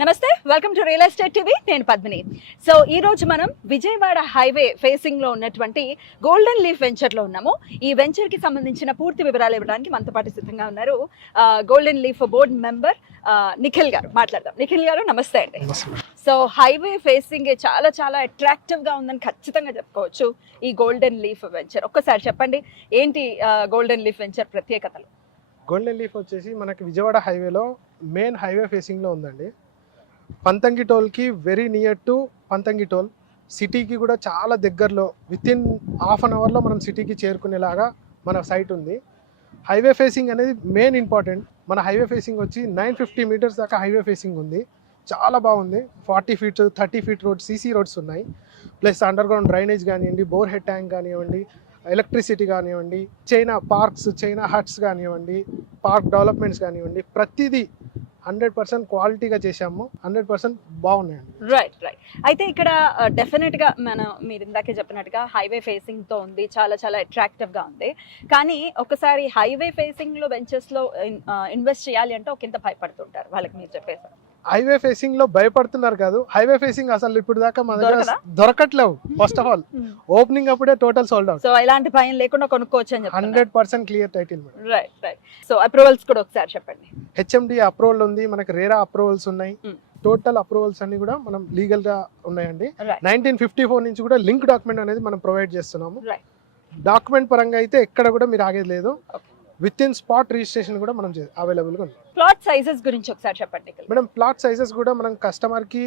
నమస్తే, welcome to real estate TV. నేను Padmini. So ఈ రోజు మనం విజయవాడ హైవే ఫేసింగ్ లో ఉన్నటువంటి గోల్డెన్ లీఫ్ వెంచర్ లో ఉన్నాము. ఈ వెంచర్ కి సంబంధించిన పూర్తి వివరాలు ఇవ్వడానికి మనతో పాటు సిద్ధంగా ఉన్నారు golden leaf board member Nikhil గారు. మాట్లాడదాం. నిఖిల్ గారు నమస్తే అండి. సో హైవే ఫేసింగ్ చాలా చాలా అట్రాక్టివ్ గా ఉందని ఖచ్చితంగా చెప్పుకోవచ్చు ఈ గోల్డెన్ లీఫ్ వెంచర్. ఒక్కసారి చెప్పండి, ఏంటి గోల్డెన్ లీఫ్ వెంచర్ ప్రత్యేకతలు? గోల్డెన్ లీఫ్ వచ్చేసి మనకి విజయవాడ హైవేలో మెయిన్ హైవే ఫేసింగ్లో ఉందండి. పంతంగి టోల్కి very near to Pantangi toll, సిటీకి కూడా చాలా దగ్గరలో, వితిన్ హాఫ్ అన్ అవర్లో మనం సిటీకి చేరుకునేలాగా మన సైట్ ఉంది. హైవే ఫేసింగ్ అనేది మెయిన్ ఇంపార్టెంట్. మన హైవే ఫేసింగ్ వచ్చి 950 మీటర్స్ దాకా హైవే ఫేసింగ్ ఉంది. చాలా బాగుంది. 40 feet 30 feet road, CC roads ఉన్నాయి. ప్లస్ అండర్ గ్రౌండ్ డ్రైనేజ్ కానివ్వండి, బోర్ హెడ్ ట్యాంక్ కానివ్వండి, ఎలక్ట్రిసిటీ కానివ్వండి, చైనా పార్క్స్, చైనా హట్స్ కానివ్వండి, పార్క్ డెవలప్మెంట్స్ కానివ్వండి, ప్రతిదీ 100% క్వాలిటీగా చేశాము. 100% బాగున్నాయండి. రైట్. అయితే ఇక్కడ డెఫినెట్ గా మీరు ఇందాకే చెప్పినట్టుగా హైవే ఫేసింగ్ తో ఉంది, చాలా చాలా అట్రాక్టివ్ గా ఉంది. కానీ ఒకసారి హైవే ఫేసింగ్ లో వెంచర్స్ లో ఇన్వెస్ట్ చేయాలి అంటే ఒక ఇంత భయపడుతుంటారు. వాళ్ళకి మీరు చెప్పేసారు. హైవే ఫేసింగ్ లో భయపడుతున్నారు కాదు, హైవే ఫేసింగ్ అసలు ఇప్పుడు దాకా మన దగ్గర దొరకట్లేవు. ఫస్ట్ ఆఫ్ ఆల్ ఓపెనింగ్ అప్పుడే టోటల్ సోల్డ్ అవుట్. సో ఎలాంటి భయం లేకుండా కొనుక్కోవచ్చు అని చెప్పారు. 100% clear title. Right. So approvals కూడా ఒకసారి చెప్పండి. హెచ్ఎండి అప్రూవల్ ఉంది, మనకి రేరా అప్రూవల్స్ ఉన్నాయి. టోటల్ అప్రూవల్స్ అన్ని కూడా మనం లీగల్ గా ఉన్నాయండి. 1954 నుంచి కూడా లింక్ డాక్యుమెంట్ అనేది మనం ప్రొవైడ్ చేస్తున్నాము. డాక్యుమెంట్ పరంగా అయితే ఎక్కడ కూడా మీరు ఆగేది లేదు. విత్ ఇన్ స్పాట్ రిజిస్ట్రేషన్ కూడా మనం అవైలబుల్ గా ఉంది. ప్లాట్ సైజెస్ గురించి ఒకసారి చెప్పండి మేడం. ప్లాట్ సైజెస్ కూడా మనం కస్టమర్ కి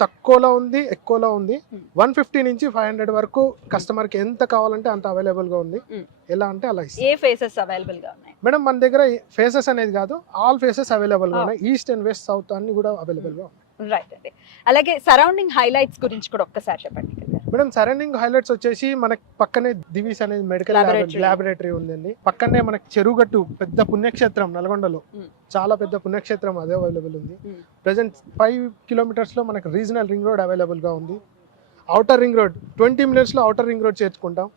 తక్కువలో ఉంది, ఎక్కువలో ఉంది. 150 నుంచి 500 వరకు కస్టమర్ కి ఎంత కావాలంటే అంత అవైలబుల్ గా ఉంది. ఎలా అంటే అలా ఇస్తాం. ఏ ఫేసెస్ అవైలబుల్ గా ఉన్నాయి మేడం? మన దగ్గర ఫేసెస్ అనేది కాదు, ఆల్ ఫేసెస్ అవైలబుల్ గా ఉన్నాయి. ఈస్ట్ అండ్ వెస్ట్, సౌత్ అన్ని కూడా అవైలబుల్ గా ఉన్నాయి. రైట్ అండి. అలాగే సరౌండింగ్ హైలైట్స్ గురించి కూడా ఒక్కసారి చెప్పండి మేడం. సరౌండింగ్ హైలైట్స్ వచ్చేసి మనకి పక్కనే దివీస్ అనేది మెడికల్ ల్యాబొరేటరీ ఉందండి. పక్కనే మనకి చెరువుగట్టు పెద్ద పుణ్యక్షేత్రం నల్గొండలో, చాలా పెద్ద పుణ్యక్షేత్రం అదే అవైలబుల్ ఉంది. ప్రెసెంట్ 5 కిలోమీటర్స్ లో మనకి రీజనల్ రింగ్ రోడ్ అవైలబుల్ గా ఉంది. ఔటర్ రింగ్ రోడ్ 20 మినిట్స్ లో ఔటర్ రింగ్ రోడ్ చేర్చుకుంటాం.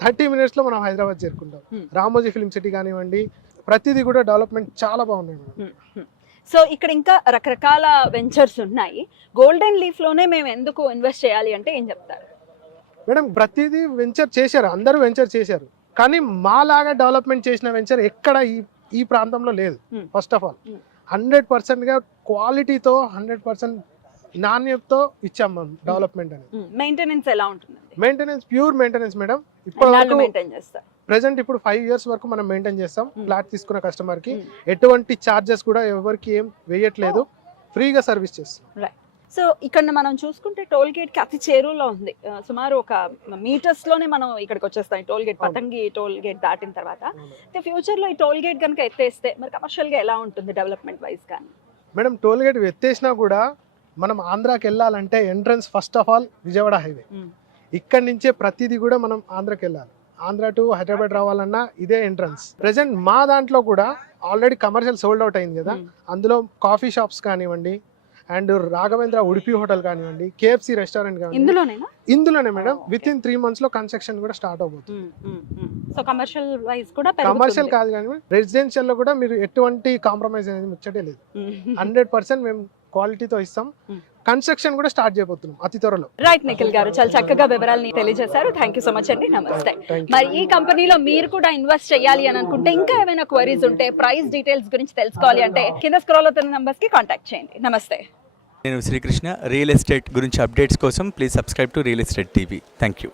30 మినిట్స్ లో మనం హైదరాబాద్ చేరుకుంటాం. రామోజీ ఫిల్మ్ సిటీ కానివ్వండి, ప్రతిదీ కూడా డెవలప్మెంట్ చాలా బాగున్నాయి మేడం. సో ఇక్కడ ఇంకా రకరకాల వెంచర్స్ ఉన్నాయి. గోల్డెన్ లీఫ్ లోనే మేము ఎందుకు ఇన్వెస్ట్ చేయాలి అంటే ఏం చెప్తారు మేడం? ప్రతిదీ వెంచర్ చేశారు, అందరూ వెంచర్ చేశారు. కానీ మాలాగా డెవలప్మెంట్ చేసిన వెంచర్ ఎక్కడ ఈ ప్రాంతంలో లేదు. ఫస్ట్ ఆఫ్ ఆల్ 100% గా క్వాలిటీతో 100% నాణ్యతతో ఇచ్చాం మనం డెవలప్మెంట్ అనేది. మెయింటెనెన్స్ ఎలా ఉంటుంది? Maintenance pure maintenance madam. Present ఇప్పుడు 5 years వరకు మనం మెయింటైన్ చేస్తాం. ఫ్లాట్ తీసుకున్న కస్టమర్ కి ఎటువంటి చార్జెస్ కూడా ఎవరికి ఏం వేయట్లేదు, ఫ్రీగా సర్వీస్ చేస్తాం. సో ఇక్కడ మనం చూసుకుంటే టోల్ గేట్ కి అతి చేరువలో ఉంది. సుమారు ఒక మీటర్స్ లోనే మనం ఇక్కడికి వచ్చేస్తాం. టోల్ గేట్, పతంగి టోల్ గేట్ దాటిన తర్వాత. ఫ్యూచర్ లో ఈ టోల్ గేట్ కనుక ఎత్తేస్తే మరి కమర్షియల్ గా ఎలా ఉంటుంది డెవలప్మెంట్ వైజ్ కానీ? మేడం, టోల్ గేట్ ఎత్తేసినా కూడా మనం ఆంధ్రాకి వెళ్ళాలంటే entrance first of all Vijayawada highway. ఇక్కడి నుంచే ప్రతిదీ కూడా మనం ఆంధ్రాకి వెళ్ళాలి. ఆంధ్ర టు హైదరాబాద్ రావాలన్నా ఇదే ఎంట్రన్స్. ప్రెసెంట్ మా దాంట్లో కూడా ఆల్రెడీ కమర్షియల్ సోల్డ్ అవుట్ అయింది కదా. అందులో కాఫీ షాప్స్ కానివ్వండి, అండ్ రాఘవేంద్ర ఉడిపి హోటల్ కానివ్వండి, KFC రెస్టారెంట్ కానివ్వండి, ఇందులోనే మేడం విత్ ఇన్ 3 months లో కన్స్ట్రక్షన్ కూడా స్టార్ట్ అవబోతుంది. సో కమర్షియల్ వైజ్ కూడా కమర్షియల్ కాదు కానీ రెసిడెన్షియల్ లో కూడా మీరు ఎటువంటి కాంప్రమైజ్ అనేది ముచ్చటే లేదు. 100% మేము క్వాలిటీతో ఇస్తాం. కన్స్ట్రక్షన్ కూడా స్టార్ట్ చేయబోతున్నాం అతి త్వరలో. రైట్ నిఖిల్ గారు, చాలా చక్కగా వివరాలని తెలియజేశారు. థ్యాంక్ యూ సో మచ్ అండి. నమస్తే. మరి ఈ కంపెనీలో మీరు కూడా ఇన్వెస్ట్ చేయాలి అని అనుకుంటే, ఇంకా ఏమైనా క్వరీస్ ఉంటే, ప్రైస్ డీటెయిల్స్ గురించి తెలుసుకోవాలి అంటే కింద స్క్రోల్ అవుతున్న నంబర్స్ కి కాంటాక్ట్ చేయండి. నమస్తే. నేను శ్రీకృష్ణ. రియల్ ఎస్టేట్ గురించి అప్డేట్స్ కోసం please subscribe to real estate TV. Thank you.